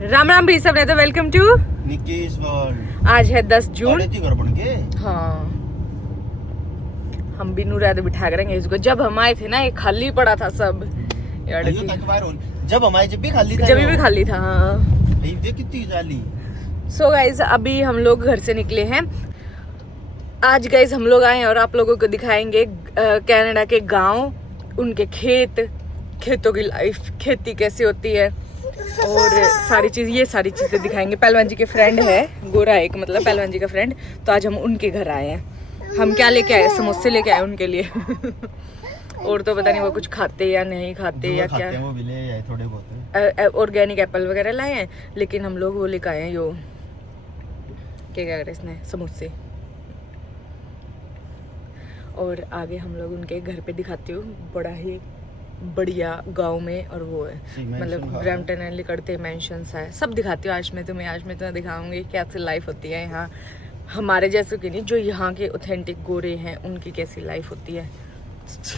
राम राम भी सब रहते, वेलकम टू निकीज वर्ल्ड। आज है 10 जून। घर बन के हाँ, हम भी नूराद बिठा करेंगे इसको। जब हम आए थे ना ये खाली पड़ा था सब। जब हमारे जब भी खाली था, जब भी खाली था। हाँ, देख कितनी जाली। सो गाइज अभी हम लोग घर से निकले हैं। आज गाइज हम लोग आए और आप लोगों को दिखाएंगे कनाडा के गांव, उनके खेतों की लाइफ, खेती कैसे होती है और सारी चीज़ें दिखाएंगे। पहलवान जी के फ्रेंड है गोरा एक, मतलब पहलवान जी का फ्रेंड, तो आज हम उनके घर आए हैं। हम क्या लेके आए? समोसे लेके आए उनके लिए। और तो पता नहीं वो कुछ खाते या नहीं खाते या क्या। वो भी ले आए थोड़े बहुत ऑर्गेनिक एप्पल वगैरह लाए हैं, लेकिन हम लोग वो लेके आए हैं यो क्या कह रहे इसने, समोसे। और आगे हम लोग उनके घर पे दिखाती हूँ, बड़ा ही बढ़िया गांव में, और वो है मतलब ब्रैम्पटन एंड लिकड़ते मेंशंस है, सब दिखाती हूँ। आज मैं तुम्हें दिखाऊंगी कैसी लाइफ होती है यहाँ, हमारे जैसे की नहीं, जो यहाँ के ऑथेंटिक गोरे हैं उनकी कैसी लाइफ होती है,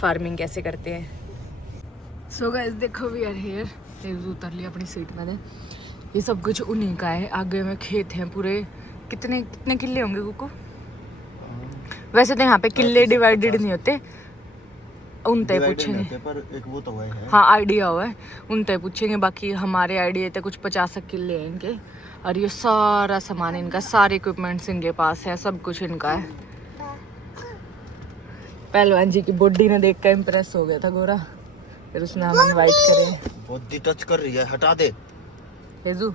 फार्मिंग कैसे करते हैं। सो गाइस देखो वी आर हियर। उतर लिया अपनी सीट में। ये सब कुछ उन्हीं का है। आगे में खेत हैं पूरे। कितने किले होंगे कुकू? वैसे तो यहाँ पे किले डिवाइडेड नहीं होते, उनते पूछेंगे पर एक वो तो है। हाँ, आइडिया हुआ है, उनते पूछेंगे। बाकी हमारे आइडिया थे कुछ 50 किले हैं इनके, और ये सारा सामान इनका, सारे इक्विपमेंट्स इनके पास है, सब कुछ इनका है। पहलवान जी की बॉडी ने देख कर इम्प्रेस हो गया था गोरा, फिर उसने हमें इनवाइट करे। बॉडी टच कर रही है, हटा दे हेजू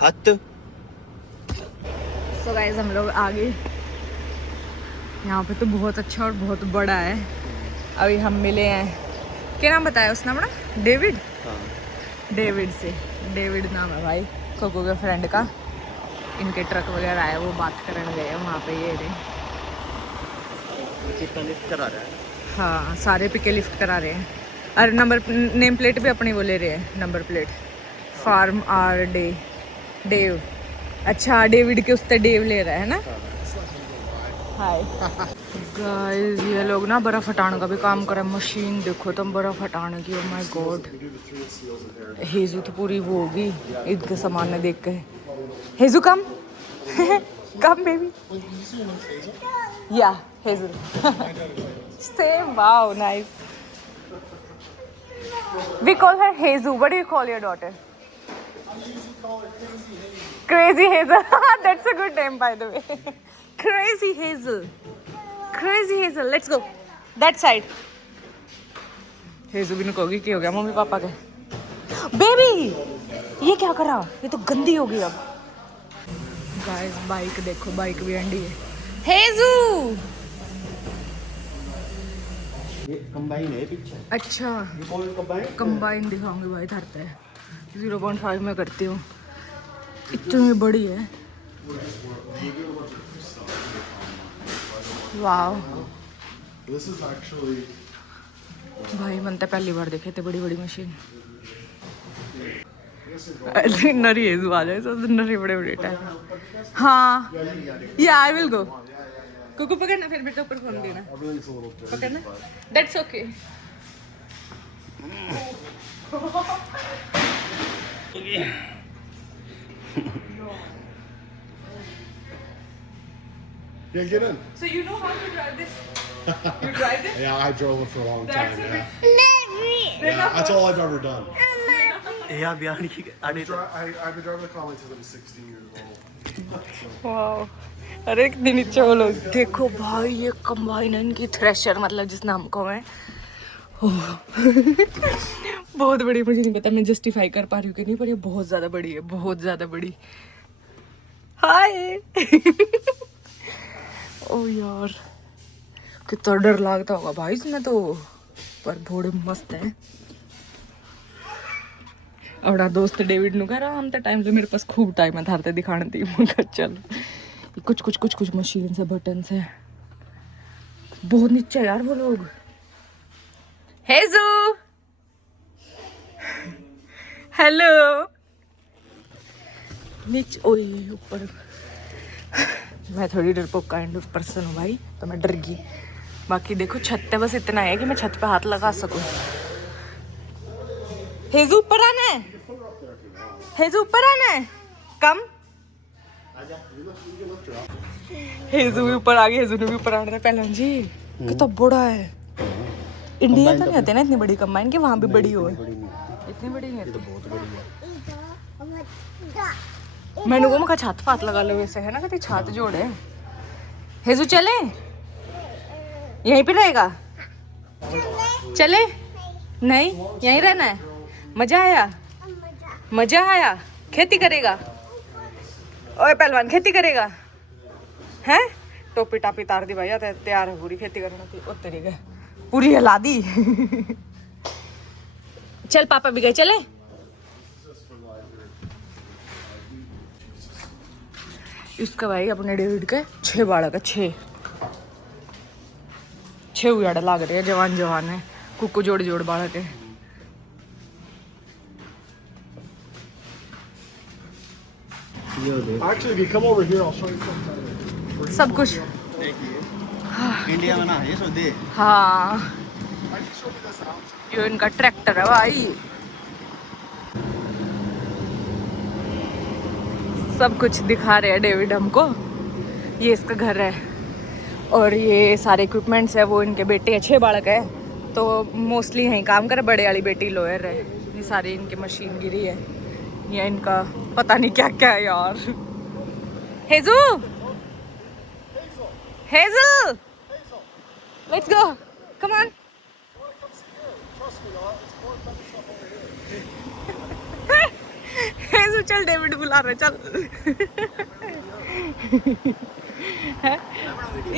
हाथ। सो गाइस हम लोग आगे, यहाँ पे तो बहुत अच्छा और बहुत बड़ा है। अभी हम मिले हैं, क्या नाम बताया उसने अपना? डेविड। हाँ। डेविड नाम है भाई कोको के फ्रेंड का। इनके ट्रक वगैरह आए, वो बात करने गए वहाँ पे। ये रे कितना लिफ्ट करा रहा है। हाँ, सारे पिके लिफ्ट करा रहे हैं। और नंबर नेम प्लेट भी अपनी वो ले रहे हैं, number plate from R Dave. अच्छा, डेविड के उससे डेव ले रहा है ना। हाय गाइस, ये लोग ना बर्फ हटाने का भी काम कर रहे हैं। मशीन देखो तुम, बर्फ हटाने की। ओह माय गॉड, हेजू तो पूरी वो होगी इनके सामान ने देख के। हेजू कम कम बेबी, या हेजू same, wow nice. We call her हेजू, what do you call your daughter? Crazy Hazel. That's a good name, by the way. Crazy Hazel. Let's go. That side. Hazel भी नहीं कहोगी, क्या हो गया मम्मी पापा के? Baby, ये क्या करा? ये तो गंदी हो गई अब। Guys, बाइक देखो, बाइक भी अंडी है। हेजू, ये कंबाइन है पीछे। अच्छा, ये कौन कंबाइन दिखाऊंगी भाई। धरते है 0.5 में करती हूँ, इतनी बड़ी है। वाव, भाई मन तो पहली बार देखे थे बड़ी बड़ी मशीन। नरी है आ जाए, सब नरी बड़े बड़े टाइप। हाँ, या आई विल गो। कुकू पकड़ना, फिर मेरे ऊपर फोन देना, पकड़ना। That's okay. Yeah, get in. So you know how to drive this? You drive this? Yeah, I drove it for a long time. That's a Yeah. bit. Yeah, that's all I've ever done. या बिहार की I've been driving the car since I was 16 years old. Wow, अरे कितने नीचे वो लोग देखो भाई। ये कंबाइन है इनकी, थ्रेशर मतलब जिस नाम को है। बहुत बड़ी, मुझे नहीं पता मैं जस्टिफाई कर पा रही हूँ कि नहीं, पर ये बहुत ज्यादा बड़ी है, बहुत ज्यादा बड़ी। हाय ओ यार, कितना डर लगता होगा भाई इसमें तो, पर बड़े मस्त है। अपना दोस्त डेविड नु कह रहा हम तो टाइम से, मेरे पास खूब टाइम है थारते दिखाने दी। चल कुछ मशीन से, बटन से। बहुत नीचे यार वो लोग। हेजू, हेलो। नीचे, ओए ऊपर। मैं थोड़ी डरपोक काइंड ऑफ पर्सन हूँ भाई, तो मैं डर गई। बाकी देखो छत पे बस इतना है कि मैं छत पे हाथ लगा सकूं। हेजू ऊपर आना है। put her up there if you want. हेजू ऊपर आना है कम You can lift her up. हेजू भी ऊपर आ गई हेजू ने भी ऊपर आना था पहलवान जी कितना बड़ा है इंडिया तो नहीं होते ना इतनी बड़ी कंबाइन कि वहाँ भी बड़ी हो इतनी बड़ी नहीं होती बहुत बड़ी है। मैंने को मखा छात फात लगा लो वैसे है ना कभी छात जोड़े हेजू चले यहीं पे रहेगा चले नहीं यहीं रहना है मजा आया खेती करेगा ओए पहलवान खेती करेगा हैं टोपी टापी तार दी भैया तैयार है पूरी खेती करने की ओ तेरी गए पूरी हिला दी चल पापा भी गए चले इसका भाई अपने डेविड के 6 बालक है 6 उजाड़ा लाग रहे हैं जवान है कुकू जोड़ बालक है Actually, if you come over here, I'll show you something. सब कुछ इंडिया में ना ये सो दे हाँ I can show you this house. ये इनका ट्रैक्टर है भाई सब कुछ दिखा रहे हैं डेविड हमको ये इसका घर है और ये सारे इक्विपमेंट्स है वो इनके बेटे 6 बालक है तो मोस्टली यहीं काम करे बड़े वाली बेटी लोयर है ये सारी इनकी मशीन गिरी है ये इनका पता नहीं क्या क्या है यार हेजू लेट्स गो कम ऑन हेजू चल डेविड बुला रहे चल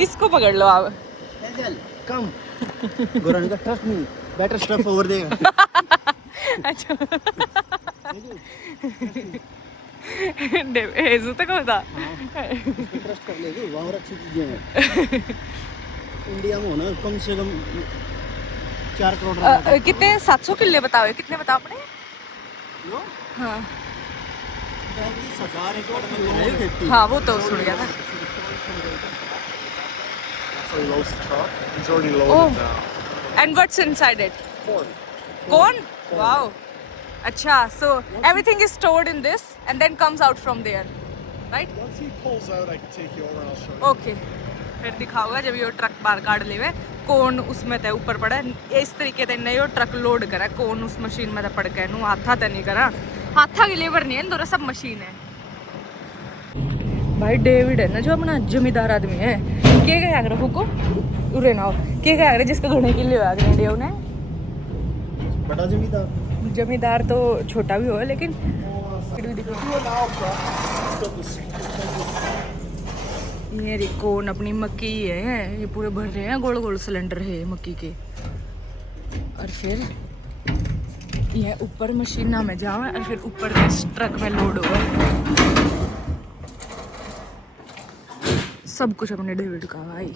इसको पकड़ लो आप कम गोरानी का trust me better stuff over there अच्छा हेजू तक होता ट्रस्ट कर ले वहाँ अच्छी चीजें हैं इंडिया में होना कम से कम 4 करोड़ कितने 700 किले बताओ कितने बताओ अपने हाँ 35,000 एकड़ में है खेती हाँ वो तो सुन गया था So he loads the truck. He's already loaded now. And what's inside it? Corn. Corn? Wow. Acha, so everything is stored in this and then comes out from there, right? Once he pulls out, I can take you over and I'll show you. Okay. फिर दिखाऊंगा जब ये truck बाहर काट लेवे कौन उसमें ते ऊपर पड़ा है इस तरीके से नहीं वो ट्रक लोड करा कौन उस मशीन में पड़ के नु हाथा ते नहीं करा हाथा की लेबर नहीं है दोनों सब मशीन है भाई डेविड है ना जो अपना जमींदार आदमी है के गया अगर को उरे ना के गया अगर जिसका घने के लिए आगे इंडिया ने बड़ा जमींदार तो छोटा भी हो लेकिन ये कौन अपनी मक्की है ये पूरे भर रहे हैं गोल गोल सिलेंडर है मक्की के और फिर ये ऊपर मशीना में जाओ और फिर ऊपर ट्रक में लोड हो सब कुछ अपने डेविड का भाई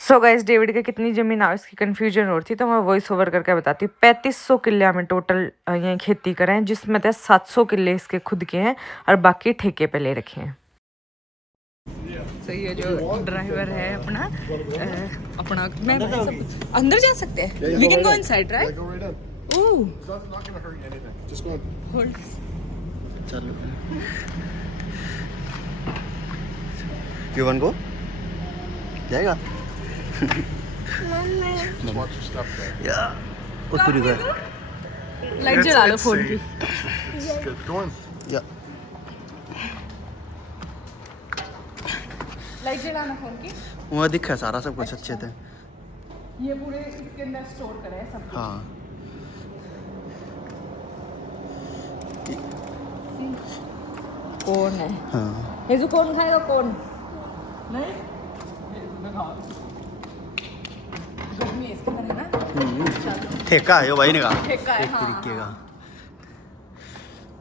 सो गाइस डेविड के कितनी जमीन है इसकी कंफ्यूजन हो रही थी तो मैं वॉइस ओवर करके बताती हूँ 3500 किले में टोटल ये खेती करें जिसमें 700 किले इसके खुद के हैं और बाकी ठेके पे ले रखे हैं तो ये जो ड्राइवर है अपना मैं सब अंदर जा सकते हैं we can go inside Yeah, right go right in. Oh It's not going to hurt you anything. Just go in. Hold चलो क्यों को जाएगा Just watch your step there. या उतरी गए लाइट जला लो फोन की Good. Go in. या लाइट जलाना फोन की वहाँ दिखा सारा सब कुछ अच्छे थे ये पूरे इसके अंदर स्टोर करे हैं सब हाँ कौन है हाँ हेजू कौन खाएगा कौन नहीं गर्मी इसके अंदर है ना ठेका है यो भाई ने कहा ठेका है एक हाँ तरीके का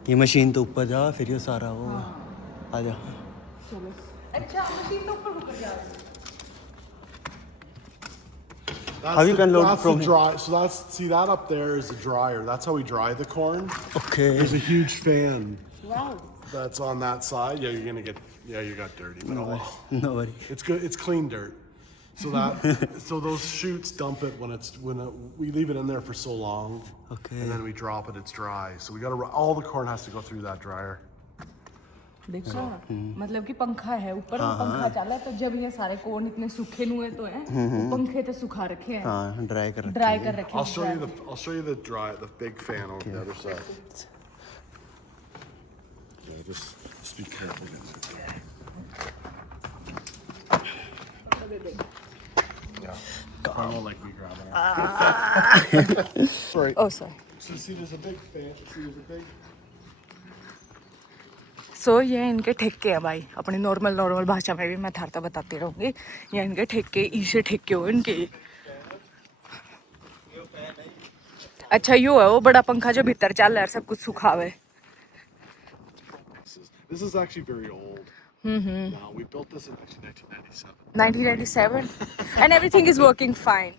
ये मशीन तो ऊपर जा फिर ये सारा वो आ जा चलो अच्छा मशीन तो ऊपर जा रही है That's How you can load that's from the dry. So that's see that up there is the dryer. That's how we dry the corn. Okay There's a huge fan wow that's on that side. Yeah, you're gonna get. Yeah, you got dirty. But oh, well. No worry It's good. It's clean dirt. So so those shoots dump it when we leave it in there for so long. Okay. And then we drop it, it's dry. So we gotta all the corn has to go through that dryer. देखा मतलब कि पंखा है ऊपर वो पंखा चला तो जब ये सारे कोन इतने सूखे हुए तो हैं पंखे तो सुखा रखे हैं हाँ ड्राई कर रखे I'll show you the big fan on the other side. Yeah, just be careful. Yeah. I don't like me grabbing it. Sorry. Oh sorry. So see, there's a big fan. See, there's a big. सो ये इनके ठेके हैं भाई अपनी normal भाषा में भी मैं थारता बताती रहूँगी ये इनके ठेके ईसे ठेके हो इनके अच्छा यो है वो बड़ा पंखा जो भीतर चल रहा है सब कुछ सुखावे This is actually very old. No, we built this in 1997 and everything is working fine.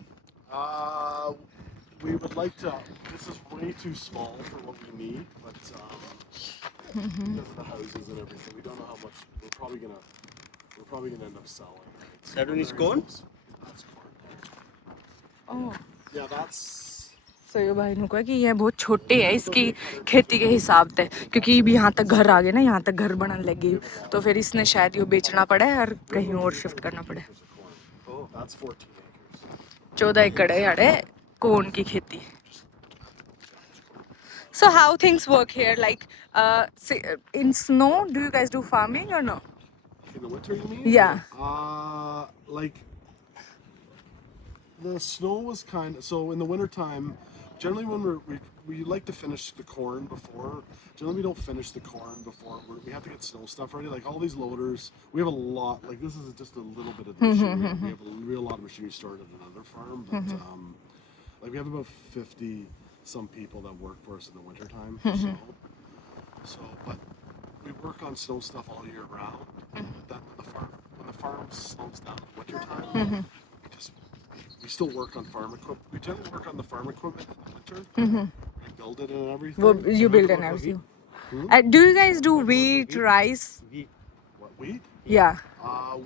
We would like to. This is way too small for what we need, but because of the houses and everything, we don't know how much. We're probably gonna end up selling. That one is corn? That's corn. Oh. Yeah, that's. सो ये भाई ने कहा कि ये बहुत छोटे है इसकी खेती के हिसाब से क्योंकि अब यहाँ तक घर आ गए ना यहाँ तक घर बनने लगी तो फिर इसने शायद ये बेचना पड़े और कहीं और शिफ्ट करना पड़े Oh, that's 14 acres. 14 एकड़ है यार कोन की खेती So how things work here like in snow do you guys do farming or no? In the winter, you mean? Yeah. Like the snow was so in the winter time, generally when we like to finish the corn before. Generally we don't finish the corn before we have to get snow stuff ready. Like all these loaders, we have a lot. Like this is just a little bit of the machinery. We have a real lot of machinery stored at another farm, but like we have about 50 some people that work for us in the winter time. So, but we work on snow stuff all year round. But then when the farm slows down in the winter time, we still work on farm equipment. We generally work on the farm equipment in the winter. We build it and everything. Well, you build and everything. Do you guys do wheat, rice? What, wheat? Yeah.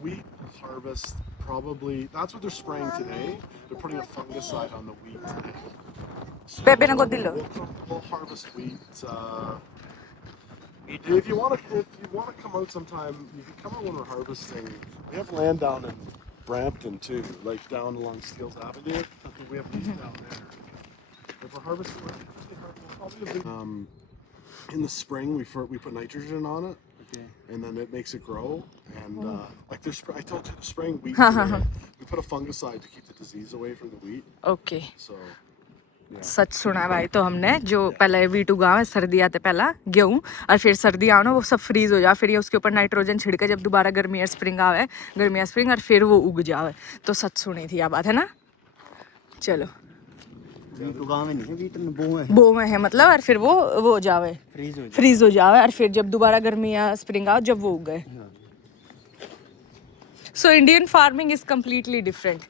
Wheat harvest probably. That's what they're spraying today. They're putting a fungicide on the wheat today. So we'll harvest wheat. If you want to come out sometime, you can come out when we're harvesting. We have land down in Brampton too, like down along Steeles Avenue. We have wheat down there. If we're harvesting, we'll probably in the spring we put nitrogen on it. Okay. And then it makes it grow. And like I told you, the spraying wheat today, we put a fungicide to keep the disease away from the wheat. Okay. So. सच सुना भाई तो हमने जो पहले wheat उगावा है सर्दी आते पहला गेहूँ और फिर सर्दी आओ ना वो सब फ्रीज हो जाए फिर ये उसके ऊपर नाइट्रोजन छिड़के जब दोबारा गर्मियाँ स्प्रिंग आवे गर्मियाँ स्प्रिंग और फिर वो उग जावे तो सच सुनी थी ये बात है ना चलो बो में है मतलब और फिर वो हो जावे फ्रीज हो जावे और फिर जब दोबारा गर्मियाँ स्प्रिंग आओ जब वो उग गए so Indian farming is completely different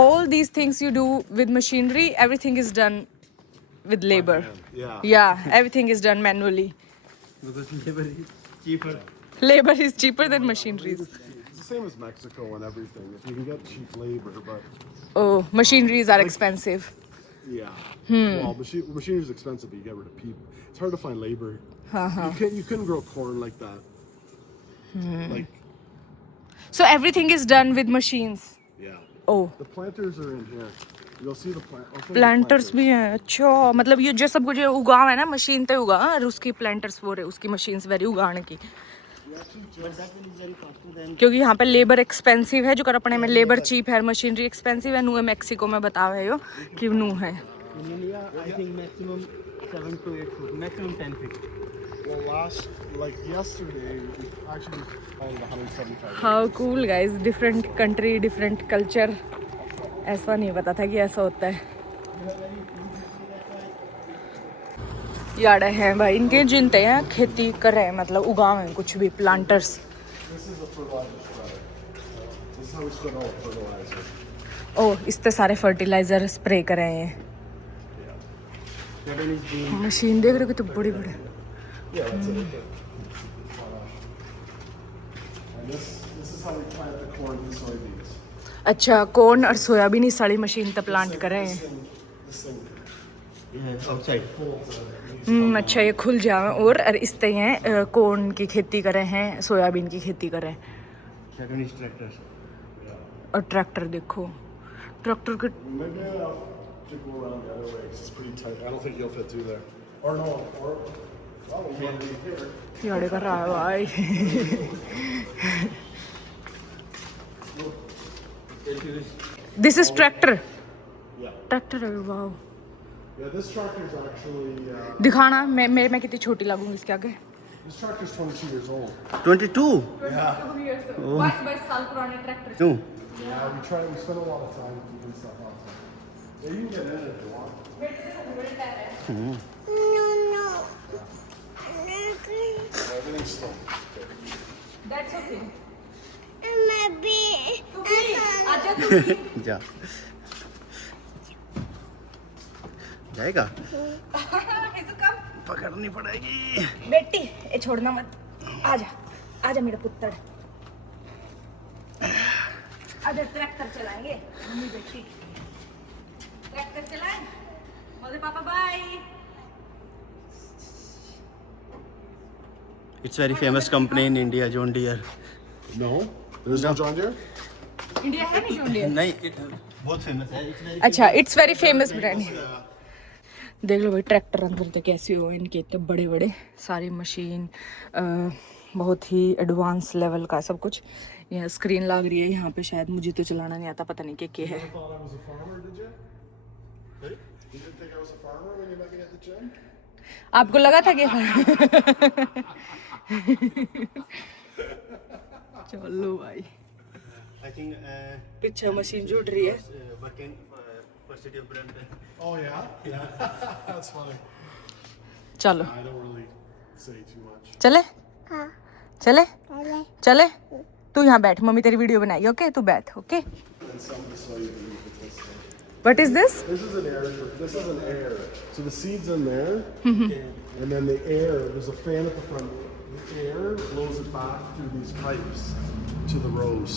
all these things you do with machinery everything is done with labor yeah everything is done manually because labor is cheaper than machinery It's the same as Mexico and everything if you can get cheap labor but oh machineries are expensive well machinery is expensive but you get rid of people it's hard to find labor you couldn't grow corn like that like so everything is done with machines Oh. The planters are in here. You'll see the planters भी हैं अच्छा मतलब ये जो सब कुछ उगाव है ना मशीन ते उगा और उसकी प्लांटर्स वो रहे उसकी मशीन्स वेरी उगाने की क्योंकि यहाँ पे लेबर एक्सपेंसिव है जो कर अपने में लेबर चीप है मशीनरी एक्सपेंसिव है नू मैक्सिको में बताओ है यो कि नू है I think maximum 7 to 8 foot, maximum 10 feet. Well, like yesterday, we actually found 175. How cool, guys! Different country, different culture. ऐसा नहीं पता था कि ऐसा होता है यार हैं भाई इनके जिनते हैं खेती कर रहे हैं मतलब उगाव हैं कुछ भी planters This is a fertilizer shredder. This is how we spread all the fertilizer. ओह इस पे सारे फर्टिलाइजर स्प्रे कर रहे हैं मशीन देख रहे हो कितनी बड़ी बड़ी Yeah, that's it. And this is how we plant the corn and soybeans. अच्छा कॉर्न और सोयाबीन इस सारी मशीन पे प्लांट कर रहे हैं। This thing outside folds out. अच्छा ये खुल जाए और इस तरह कॉर्न की खेती कर रहे हैं, सोयाबीन की खेती कर रहे हैं। ट्रैक्टर और ट्रैक्टर देखो, ट्रैक्टर के Maybe I'll have to go around the other way 'cause it's pretty tight. I don't think you'll fit through there. Or no, or well, we might be here. याड़े कर रहा है भाई। This is tractor, Yeah. Tractor है वाह। Yeah, this tractor is actually दिखाना मैं कितनी छोटी लगूंगी इसके आगे। this tractor is 22 years old. 22 Yeah. 22 साल पुराने ट्रैक्टर। क्यों? Yeah, we spend a lot of time keeping stuff outside. Yeah, you can get in if you want. Everything's still. That's okay. जा जाएगा पकड़नी पड़ेगी। बेटी ये छोड़ना मत, आजा आजा मेरा पुत्र, आजा ट्रैक्टर चलाएंगे मम्मी बेटी, ट्रैक्टर चलाएं, बोले पापा bye. It's very famous company in India, John Deere. No, there's no John Deere. India है नहीं जोन डियर? नहीं बहुत फेमस है। अच्छा इट्स वेरी फेमस ब्रांड। देख लो भाई ट्रैक्टर अंदर तक कैसे हो, इनके इतने बड़े बड़े सारी मशीन, बहुत ही एडवांस लेवल का सब कुछ। यहाँ स्क्रीन लग रही है यहाँ पे, शायद मुझे तो चलाना नहीं आता, पता नहीं क्या है। You thought I was a farmer, did you? You didn't think I was a farmer when you met me at the gym? आपको लगा था कि चलो भाई आई थिंक पीछे मशीन जुड़ रही है। Working for city of Brampton. Oh yeah, yeah. That's funny. चलो I don't really say too much. चले चले चले, तू यहाँ बैठ, मम्मी तेरी वीडियो बनाई, ओके तू बैठ, okay. And some just so you can look at this thing. What is this? This is an air. This is an air. So the seeds in there, and then the air. There's a fan at the front. The air blows it back through these pipes to the rows.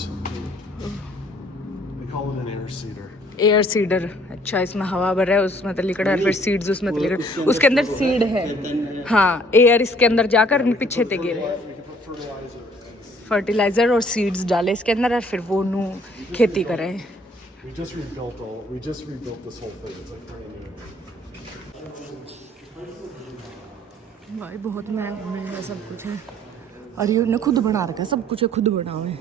They call it an air seeder. Air cedar. अच्छा इसमें हवा भर रहा है, उसमें तो liquid है, फिर सीड्स उसमें तो लिक्विड, उसके अंदर सीड है। हाँ एयर इसके अंदर जाकर पीछे ते गिरे, We can put fertilizer. Fertiliser और सीड्स डाले इसके अंदर और फिर वो नू खेती करें। We just rebuilt this whole thing. It's like brand new. भाई बहुत महंगा सब कुछ है, और ये उन्हें खुद बना रखा है, सब कुछ है खुद बना हुआ है।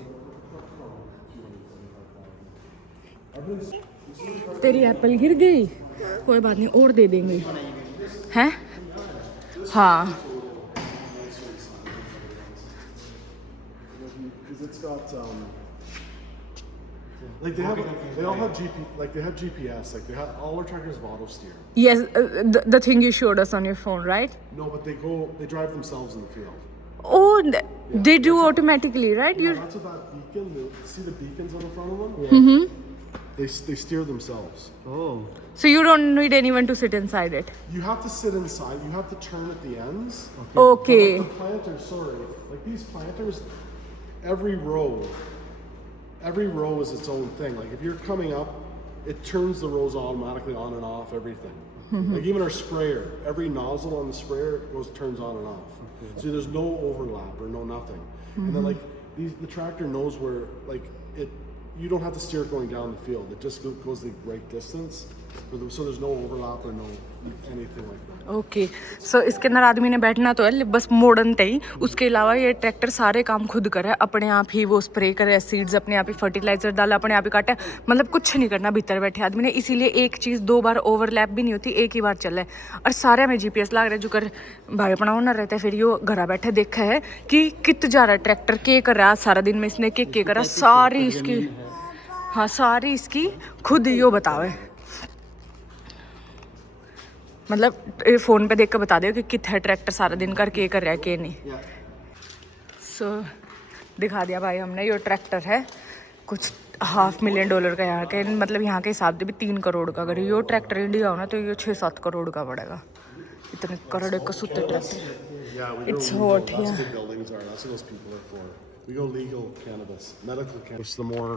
तेरी एप्पल गिर गई, कोई बात नहीं और दे देंगे, हैं? हाँ Because it's got like they all have GPS. Like all our tractors have auto steer. yes, the thing you showed us on your phone, right? No, but they drive themselves in the field. Oh, they do automatically, right? Yeah, You that's what that beacon. See the beacons on the front of them? Yeah. They steer themselves. Oh so you don't need anyone to sit inside it. You have to sit inside. You have to turn at the ends. Okay. Like the planters, like these planters, every row is its own thing. Like if you're coming up, it turns the rows automatically on and off, everything. Like even our sprayer, every nozzle on the sprayer turns on and off. So there's no overlap or no nothing. And then like the tractor knows where you don't have to steer it going down the field. It just goes the right distance. So there's no overlap or no anything like that. Okay so इसके अंदर आदमी ने बैठना तो है बस मोड़न ते ही, उसके अलावा ये ट्रैक्टर सारे काम खुद करे, अपने आप ही वो स्प्रे करे, सीड्स अपने आप ही, फर्टिलाइजर डाला अपने आप ही, काटे, मतलब कुछ नहीं करना भीतर बैठे आदमी ने। इसीलिए एक चीज़ 2 बार ओवरलैप भी नहीं होती, एक ही बार चले। और सारे में GPS लग रहा है, जो कर भाई अपना होना रहता है, फिर यो घरा बैठे देखा है कि कित जा रहा है ट्रैक्टर, के कर रहा सारा दिन में इसने के करा, सारी इसकी, हाँ सारी इसकी खुद यो बतावे, मतलब फ़ोन पे देख कर बता दो कि कितना ट्रैक्टर सारा दिन कर रहा है कि नहीं। सो दिखा दिया भाई हमने, ये ट्रैक्टर है कुछ $500,000 का, यहाँ के मतलब यहाँ के हिसाब से भी 3 करोड़ का। अगर ये ट्रैक्टर इंडिया हो ना तो ये 6-7 करोड़ का पड़ेगा, इतने करोड़ का सुत्ते tractor. It's hot, That's yeah. what buildings are. That's what those people are for. We go legal cannabis, medical cannabis. The more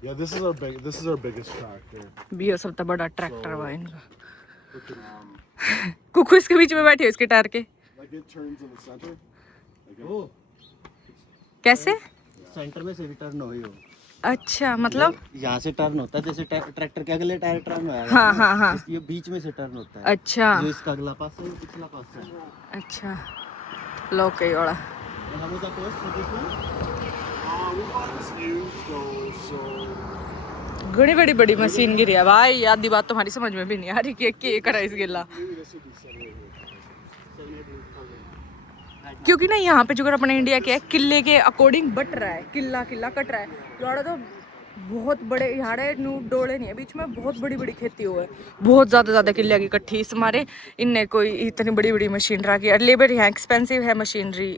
Yeah, this is our biggest tractor. भी सबसे बड़ा ट्रैक्टर हुआ इनका। Look at, कुकू इसके बीच में बैठी है इसके टायर के। like it turns in the center. Like ओ कैसे? सेंटर में से भी टर्न हो ही हो। अच्छा मतलब यहाँ से टर्न होता है जैसे ट्रैक्टर के अगले टायर टर्न होगा। हाँ हाँ हाँ। ये बीच में से टर्न होता है। अच्छा जो इसका अगला पास है पिछला पास है। अच्छा लो कई वाला। How was the cost for this one? we bought this new, so घड़ी बड़ी बड़ी मशीन गिरी है भाई, आधी बात तुम्हारी समझ में भी नहीं आ रही कि के करा इस गिला। maybe this would be 700. क्योंकि ना यहाँ पे जो अगर अपने इंडिया के है किले के अकॉर्डिंग बट रहा है, किला किला कट रहा है। यहाँ तो बहुत बड़े यहाँ डोले नहीं है, बीच में बहुत बड़ी बड़ी खेती हुआ है, बहुत ज़्यादा किले की इकट्ठी। इस हमारे इनने कोई इतनी बड़ी बड़ी मशीन रखी है। लेबर यहाँ एक्सपेंसिव है मशीनरी,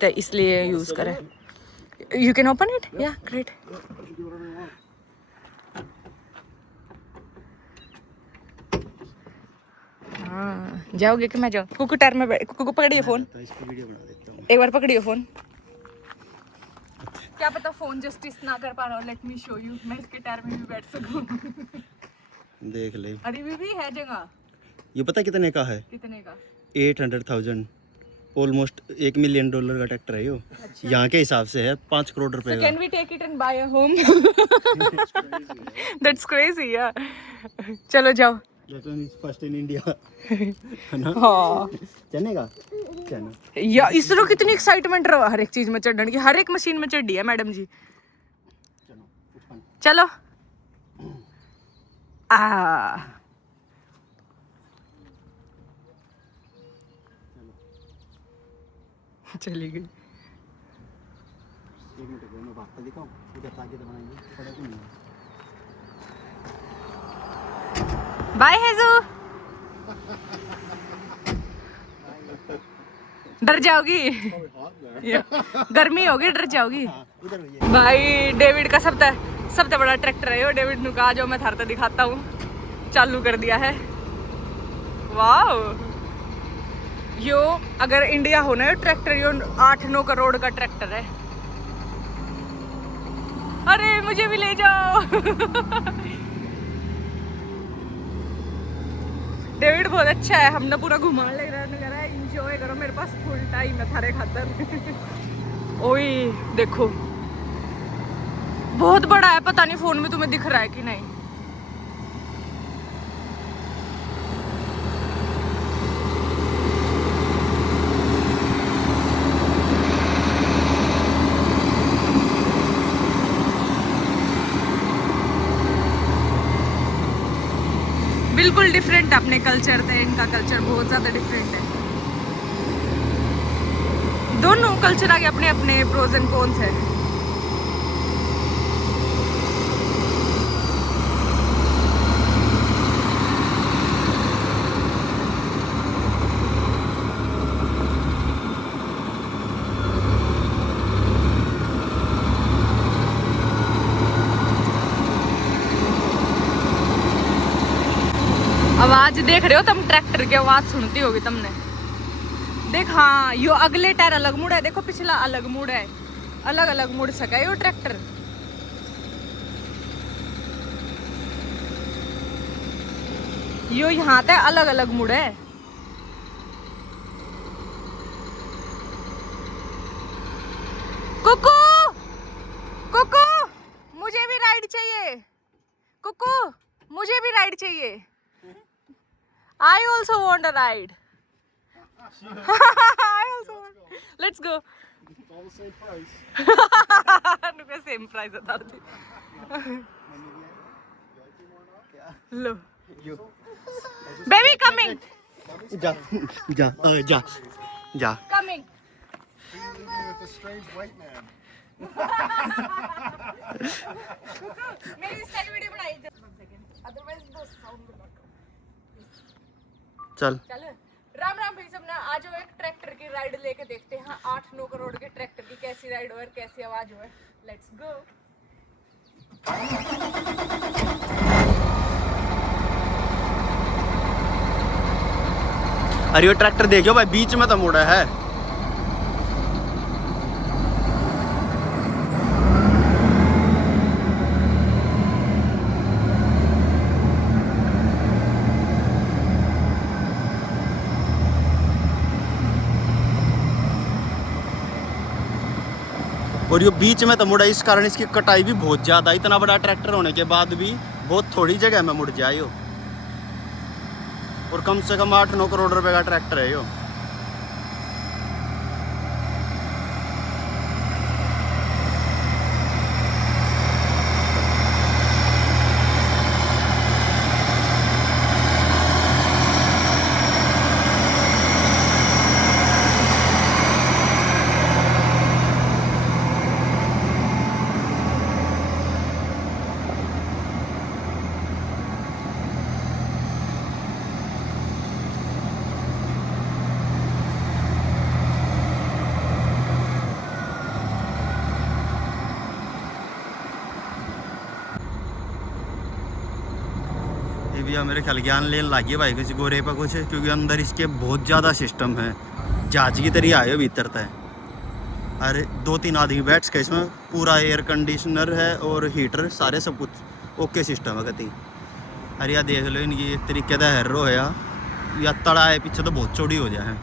तो इसलिए यूज़ करें। यू कैन ओपन इट, या ग्रेट। हाँ जाओगे कि मैं जाऊँ? कुकू टायर में कुकू पकड़िए फोन, तो इसको वीडियो बना देता हूँ। एक बार पकड़िए फोन। क्या पता फोन जस्टिस ना कर पा रहा हो। लेट मी शो यू, मैं इसके टायर में भी बैठ सकूं। देख ले। अरे भी है जगह। ये पता कितने का है? कितने का? 800,000, ऑलमोस्ट $1 मिलियन का ट्रैक्टर है यो। अच्छा। यहाँ के हिसाब से है 5 करोड़ रुपए So का। can we take it and buy a home? That's crazy, yeah. चलो जाओ। That one is first in India, है ना? हाँ चलेगा? चलो। या इसरो कितनी एक्साइटमेंट रहा हर एक चीज में चढ़ने की, हर एक मशीन में चढ़ी है मैडम जी। चलो चली गई। एक मिनट रुको, मैं भागता दिखाऊं, उधर आगे दबाएंगे, पड़ा तो नहीं है। बाय हेजू। डर जाओगी? Probably hot there. गर्मी होगी, डर जाओगी। उधर भैया। भाई डेविड का सबसे बड़ा ट्रैक्टर है यो। डेविड ने कहा जो मैं थारते दिखाता हूँ, चालू कर दिया है। वाओ, यो अगर इंडिया हो ना यो ट्रैक्टर, यो 8-9 करोड़ का ट्रैक्टर है। अरे मुझे भी ले जाओ। डेविड बहुत अच्छा है, हमने पूरा घुमा ले रहा है। एंजॉय करो, मेरे पास फुल टाइम है थारे खातर। ओए देखो बहुत बड़ा है, पता नहीं फोन में तुम्हें दिख रहा है कि नहीं। बिल्कुल डिफरेंट है अपने कल्चर से, इनका कल्चर बहुत ज़्यादा डिफरेंट है। दोनों कल्चर आगे अपने अपने प्रोज एंड कॉन्स है। आवाज देख रहे हो तुम, ट्रैक्टर की आवाज सुनती होगी तुमने। देख हाँ, यो अगले टायर अलग मुड़ है, देखो पिछला अलग मुड़ है, अलग अलग मुड़ सका यो ट्रैक्टर। यो यहाँ तक अलग अलग मुड़ है। कुकू कुकू मुझे भी राइड चाहिए। कुकू मुझे भी राइड चाहिए। I also want a ride. I also want. Let's go. It's all the same price. Look, same price बता दी। लो। Baby coming. जा जा जा जा। Coming. With a strange white man. मेरी स्टाइल वीडियो बनाई। Otherwise the sound will not come. चल चल राम राम भाई सबने, आज जो एक ट्रैक्टर की राइड लेके देखते हैं 8-9 करोड़ के ट्रैक्टर की कैसी राइड हो और कैसी आवाज हो। Let's go. अरे ये ट्रैक्टर देखो भाई, बीच में तो मुड़ा है। और ये बीच में तो मुड़ा, इस कारण इसकी कटाई भी बहुत ज़्यादा, इतना बड़ा ट्रैक्टर होने के बाद भी बहुत थोड़ी जगह में मुड़ जाए यो। और कम से कम 8-9 करोड़ रुपए का ट्रैक्टर है यो। भैया मेरे ख्याल ज्ञान लेन लागिए भाई किसी गोरे पर कुछ, क्योंकि अंदर इसके बहुत ज़्यादा सिस्टम है, जहाज की तरह आए भीतर तय। अरे 2-3 आदमी बैठ के इसमें, पूरा एयर कंडीशनर है और हीटर, सारे सब कुछ ओके सिस्टम है कति। अरे यार देख लो इनकी एक तरीके का हैरो है या तड़ा है पीछे तो बहुत चौड़ी हो जाए।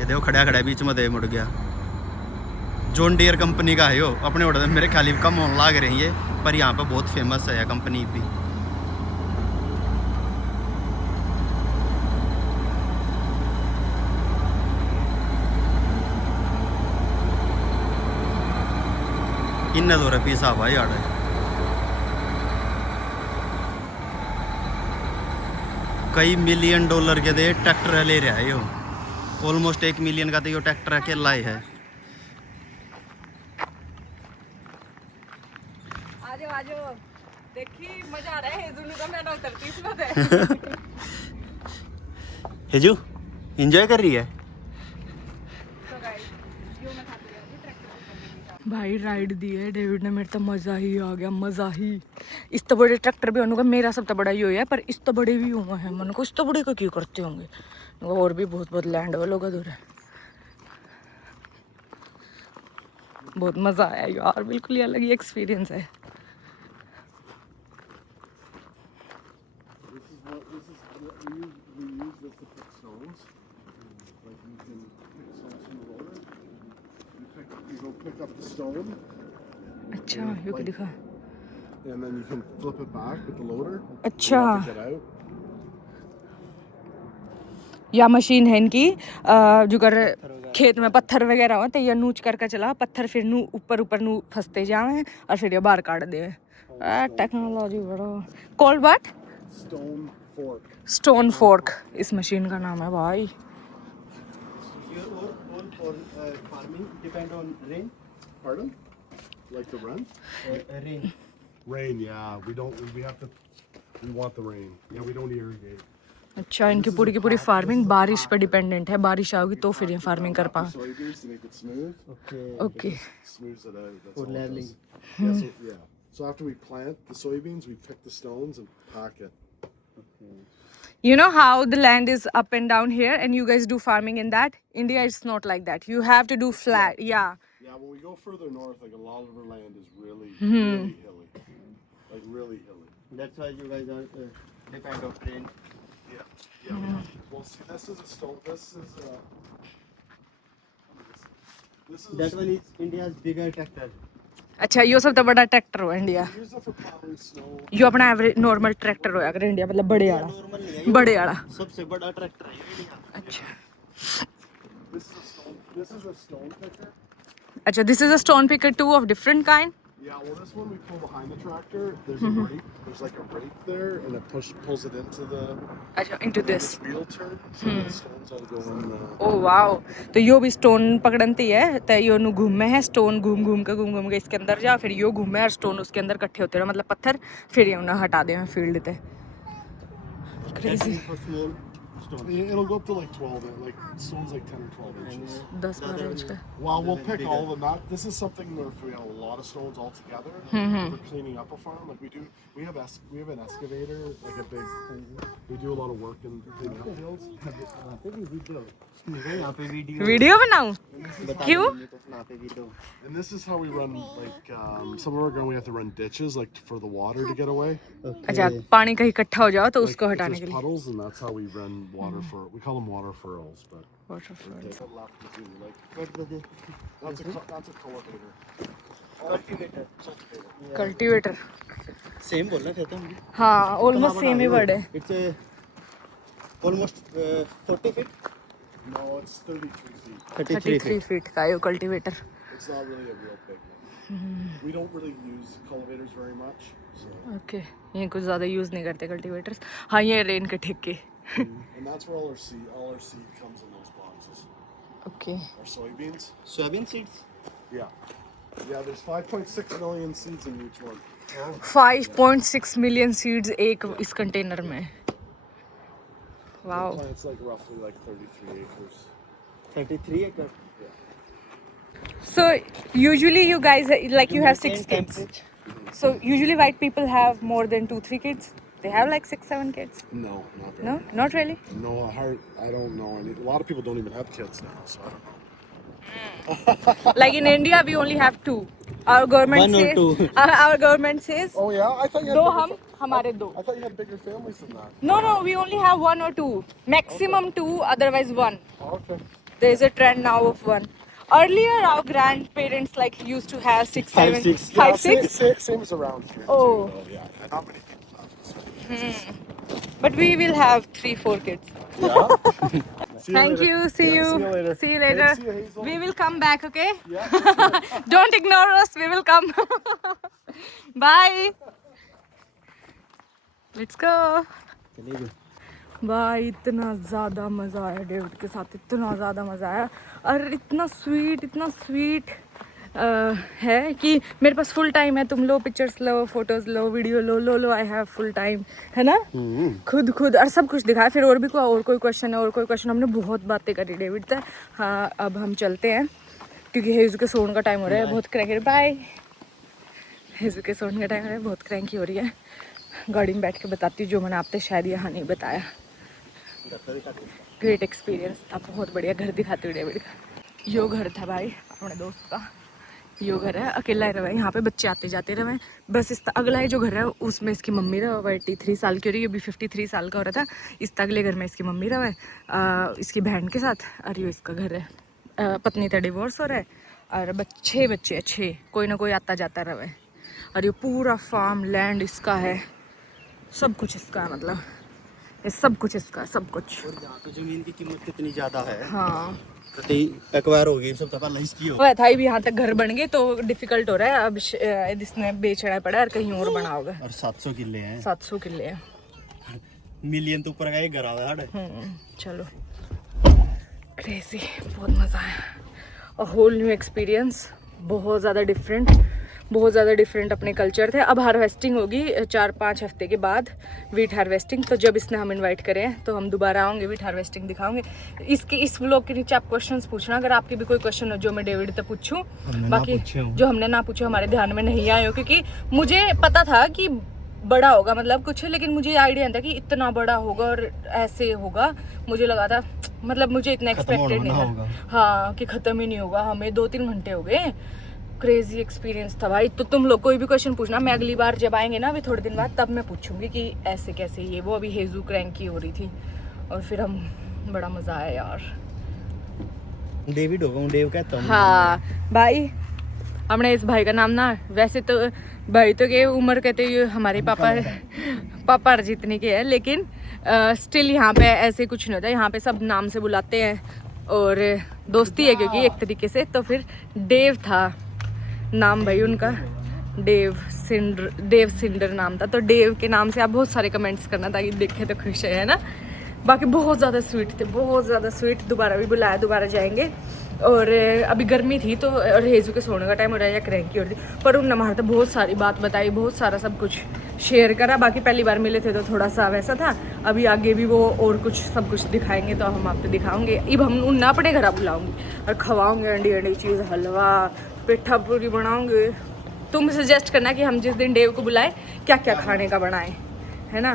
ये देखो खड़ा खड़ा बीच में दे मुड़ गया। जॉन डियर कंपनी का है यो, अपने ऑर्डर मेरे ख्याल कम होने लाग रही है, पर यहाँ पे बहुत फेमस है कंपनी भी। इन्ने दो रुपये साहब भाई आड़े कई $1 मिलियन के दे ट्रैक्टर ले रहा है यो, ऑलमोस्ट 1 मिलियन का तो यो ट्रैक्टर अकेला ही है। देखिए मजा आ रहा है, हेजुनु का मैं ना उतरती इसमें है। हेजू एंजॉय कर रही है। भाई राइड दी है डेविड ने, मेरे तो मजा ही आ गया, मजा ही। इस तो बड़े ट्रैक्टर भी होने का, मेरा सब तो बड़ा ही हो है, पर इस तो बड़े भी हुआ है मन को, इस तो बड़े को क्यों करते होंगे। और भी बहुत बहुत लैंड वालों का दूर है। बहुत मजा आया यार, बिल्कुल ही अलग ही एक्सपीरियंस है। Pick up the stone. अच्छा यो क्या दिखा। And then you can flip it back with the loader. अच्छा You have to get out. या मशीन है इनकी जो कर खेत में पत्थर वगैरह हो तो ये नूच करके चला, पत्थर फिर नू ऊपर ऊपर नू फंसते जावे और फिर ये बाहर काट दे। टेक्नोलॉजी बड़ा। Called what? Stone fork. Stone fork इस मशीन का नाम है भाई। Farming depend on rain. Pardon? Like the run? Rain. Rain, yeah. We have to. We want the rain. Yeah, we don't irrigate. अच्छा इनकी पूरी की पूरी फार्मिंग बारिश पर डिपेंडेंट है, बारिश आओगी तो फिर ये फार्मिंग कर पा। Soybeans to make it smooth. Okay. Okay Smooths it out. That's For all it leveling. does. Yeah. So after we plant the soybeans, we pick the stones and pack it. Okay. You know how the land is up and down here and you guys do farming in that? India it's not like that. You have to do flat. Yeah. Yeah, when we go further north, like a lot of our land is really hilly. Like really hilly. That's why you guys are depend on rain. Yeah. Well, see, this is a stone. This is That one is India's bigger tractor. अच्छा यो सब तो बड़ा tractor हो India. We use it for plowing snow. यो अपना average normal tractor होया कर India, मतलब बड़े वाला। Normal नहीं है ये, बड़े वाला। सबसे बड़ा ट्रैक्टर है ये इंडिया। अच्छा This is a stone picker. अच्छा this is a stone picker two of different kind. Yeah, well, this one we pull behind the tractor. There's a brake. There's like a brake there, and it pulls it into the. अच्छा into this. This wheel turn. So the stones all go in the. Oh wow, तो यो भी stone पकड़ती है तो यो नु घूमे है, stone घूम घूम के इसके अंदर जा, फिर यो घूमे और स्टोन उसके अंदर इकट्ठे होते रहे, मतलब पत्थर, फिर ये उन्हें हटा दे फील्ड पे। Crazy. For small stones. It'll go up to like 12, like stones like 10 or 12 inches. 10-12 inch का। Well, we'll pick all of them. Not. This is something where if we have a lot of stones all together for cleaning up a farm, like we do. We have an excavator, like a big. We do a lot of work in cleaning up fields. यहाँ पे video बनाऊं? क्यों? यहाँ पे video. And this is how we run, like, some of our ground we have to run ditches, like, for the water to get away. अच्छा पानी कहीं इकट्ठा हो जाओ तो Like, उसको if हटाने there's के लिए। puddles, and that's how we run we call them water furrows, but Waterfall. they get left to do, like, that's a cultivator. Cultivator. Same बोलना चाहता हूँ हाँ ऑलमोस्ट सेम ही वर्ड है. It's almost 40 feet No, it's 33 feet. 33 feet का ये cultivator. It's not really a real big one. We don't really use cultivators very much, so. Okay ये कुछ ज़्यादा यूज़ नहीं करते कल्टीवेटर्स. हाँ ये रेन के ठेके. And that's where all our seed comes in those boxes. Okay. Our soybeans. Soybean seeds. Yeah, there's 5.6 million seeds in each one. 5.6 million seeds एक इस कंटेनर में. Wow. The plant's like roughly like 33 acres. 33 acre. So usually you guys like you have 6 kids. So usually white people have more than 2-3 kids. They have like 6-7 kids. No, not very. No, not really. No, I don't know any. A lot of people don't even have kids now, so I don't know. Like in India we only have 2. Our government One or says two. Our government says Oh yeah, I thought you had. दो bigger हम हमारे दो. I thought you had bigger families than that. No, we only have 1 or 2. Maximum 2, otherwise 1. Okay. There is a trend now of 1. Earlier our grandparents like used to have 6, 7, 6. 5, 6. Same as around here. Oh. Too, though. Yeah, not many people have this. But we will have 3-4 kids. Yeah. See Thank later. you. See Yeah, you. See you later. See you later. See you, Hazel. We will come back, okay? Yeah. Don't ignore us. We will come. Bye. Let's go. चलिए. भाई इतना ज़्यादा मज़ा आया David के साथ. इतना ज़्यादा मज़ा आया और इतना स्वीट है कि मेरे पास फुल टाइम है. तुम लो पिक्चर्स लो, फोटोज़ लो, वीडियो लो. आई हैव फुल टाइम है ना. खुद और सब कुछ दिखाया. फिर और भी कोई क्वेश्चन है. हमने बहुत बातें करी डेविड तक. हाँ अब हम चलते हैं क्योंकि हेजू के सोने का टाइम हो रहा है. बहुत क्रैंकी. बाय. हेजू के सोने का टाइम हो रहा है. बहुत क्रैंकी हो रही है. गाड़ी में बैठ के बताती हूँ जो मैंने आपसे शायद यहाँ नहीं बताया. ग्रेट एक्सपीरियंस था. बहुत बढ़िया. घर दिखाती हूँ डेविड का. यो घर था भाई अपने दोस्त का. यो घर है. अकेला ही रहे. यहाँ पे बच्चे आते जाते रहे. बस इस अगला ही जो घर है उसमें इसकी मम्मी रहा. 83 साल की हो रही है. अभी 53 साल का हो रहा था. इस अगले घर में इसकी मम्मी रहा है इसकी बहन के साथ. और ये इसका घर है. पत्नी का डिवोर्स हो रहा है और बच्चे अच्छे कोई ना कोई आता जाता रहा है. और ये पूरा फार्म लैंड इसका है. सब कुछ इसका है. मतलब ये सब कुछ इसका. सब कुछ. और यहाँ पे जमीन की कीमत कितनी ज़्यादा है. हाँ एक्वायर हो गई. सब पहले इसकी हो. वो था ही भी. यहाँ तक घर बन गए तो डिफिकल्ट हो रहा है. अब इसने बेचना पड़ा और कहीं और बना होगा. और 700 किले हैं. 700 किले हैं. मिलियन तो ऊपर का एक घर आ रहा है. चलो. क्रेजी. बहुत मज़ा आया. A whole new experience. बहुत ज़्यादा डिफरेंट अपने कल्चर थे. अब हार्वेस्टिंग होगी 4-5 हफ्ते के बाद. Wheat harvesting. तो जब इसने हम इनवाइट करें हैं तो हम दोबारा आएंगे. वीट हार्वेस्टिंग दिखाओगे. इस व्लॉग के नीचे आप क्वेश्चंस पूछना अगर आपके भी कोई क्वेश्चन हो जो मैं डेविड तक पूछूं. बाकी जो हमने ना पूछे हमारे ध्यान में नहीं आए हो. क्योंकि मुझे पता था कि बड़ा होगा मतलब कुछ. लेकिन मुझे आइडिया नहीं था कि इतना बड़ा होगा और ऐसे होगा. मुझे लगा था मतलब मुझे इतना एक्सपेक्टेड नहीं था. हाँ कि ख़त्म ही नहीं होगा. हमें 2-3 घंटे हो गए. क्रेजी एक्सपीरियंस था भाई. तो तुम लोग कोई भी क्वेश्चन पूछना. मैं अगली बार जब आएंगे ना अभी थोड़े दिन बाद तब मैं पूछूंगी कि ऐसे कैसे ये वो. अभी हेजू क्रैंकी हो रही थी और फिर हम बड़ा मज़ा आया यार. डेविड होगा. डेव कहता हूँ. हाँ भाई. हमने इस भाई का नाम ना वैसे तो भाई तो के उम्र कहते हुए हमारे पापा जितने के हैं. लेकिन स्टिल यहाँ पे ऐसे कुछ नहीं होता. यहाँ पे सब नाम से बुलाते हैं और दोस्ती है क्योंकि एक तरीके से. तो फिर डेव था नाम भाई उनका. डेव सिंडर नाम था. तो डेव के नाम से आप बहुत सारे कमेंट्स करना ताकि देखे तो खुश है ना. बाकी बहुत ज़्यादा स्वीट थे. बहुत ज़्यादा स्वीट. दोबारा भी बुलाया. दोबारा जाएंगे. और अभी गर्मी थी तो और हेजू के सोने का टाइम हो रहा है या क्रैंकी हो रही थी. पर उन्होंने हमारे तो बहुत सारी बात बताई. बहुत सारा सब कुछ शेयर करा. बाकी पहली बार मिले थे तो थोड़ा सा वैसा था. अभी आगे भी वो और कुछ सब कुछ दिखाएंगे तो हम आपको दिखाओगे. अब हम उन्हें अपने घर बुलाऊंगी और खवाऊंगे अंडी चीज़. हलवा पेठा पूरी बनाऊंगे. तुम सजेस्ट करना कि हम जिस दिन डेव को बुलाएं क्या क्या खाने का बनाएं है ना.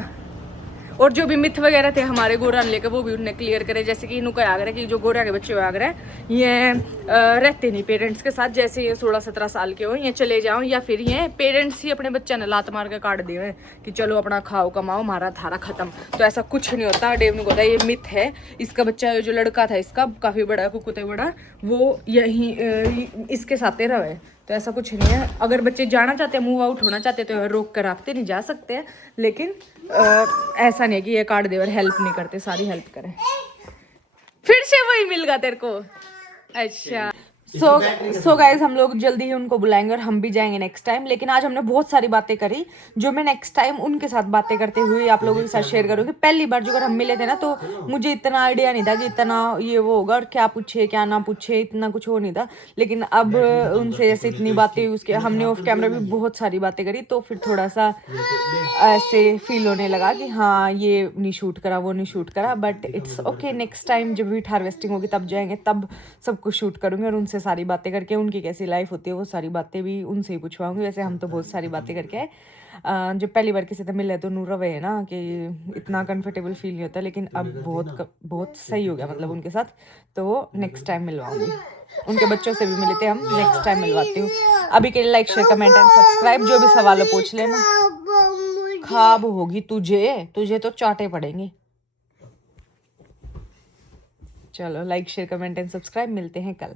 और जो भी मिथ वगैरह थे हमारे गोरा लेकर वो भी उनने क्लियर करे। जैसे कि इनको आग रहा है कि जो गोरा के बच्चे आग रहा है ये रहते नहीं पेरेंट्स के साथ, जैसे ये 16-17 साल के हो ये चले जाओ, या फिर ये पेरेंट्स ही अपने बच्चे ने लात मार के काट दिए कि चलो अपना खाओ कमाओ मारा थारा खत्म। तो ऐसा कुछ नहीं होता। डेव को होता है ये मिथ है। इसका बच्चा जो लड़का था इसका काफ़ी बड़ा कुकुते बड़ा, वो यहीं इसके साथ रहे। तो ऐसा कुछ नहीं है। अगर बच्चे जाना चाहते हैं, मूव आउट होना चाहते हैं, तो रोक कर रखते नहीं जा सकते हैं, लेकिन ऐसा नहीं है कि ये कार्ड देवर हेल्प नहीं करते, सारी हेल्प करें। फिर से वही मिल गया तेरे को। अच्छा सो गाइज हम लोग जल्दी ही उनको बुलाएंगे और हम भी जाएंगे नेक्स्ट टाइम। लेकिन आज हमने बहुत सारी बातें करी जो मैं नेक्स्ट टाइम उनके साथ बातें करते हुए आप लोगों के साथ शेयर करूँगी। पहली बार जो अगर हम मिले थे ना तो मुझे इतना आइडिया नहीं था कि इतना ये वो होगा और क्या पूछे क्या ना पूछे, इतना कुछ हो नहीं था। लेकिन अब उनसे जैसे इतनी बातें उसके हमने ऑफ कैमरा भी बहुत सारी बातें करी, तो फिर थोड़ा सा ऐसे फील होने लगा कि हाँ ये नहीं शूट करा वो नहीं शूट करा। But it's okay, next time जब वीट हार्वेस्टिंग होगी तब जाएंगे, तब सब कुछ शूट करूँगी और उनसे सारी बातें करके उनकी कैसी लाइफ होती है वो सारी बातें भी उनसे ही पूछवाऊंगी। वैसे हम तो बहुत सारी बातें करके आए। जब पहली बार किसी से मिले तो नूरा वे है ना कि इतना कंफर्टेबल फील नहीं होता, लेकिन अब बहुत सही हो गया मतलब उनके साथ। तो नेक्स्ट टाइम मिलवाऊंगी। उनके बच्चों से भी मिले थे हम, नेक्स्ट टाइम मिलवाती हूँ। अभी के लिए like share comment and subscribe. जो भी सवाल पूछ लेना। खाब होगी तुझे तो चाटे पड़ेंगे। चलो like share comment and subscribe, मिलते हैं कल।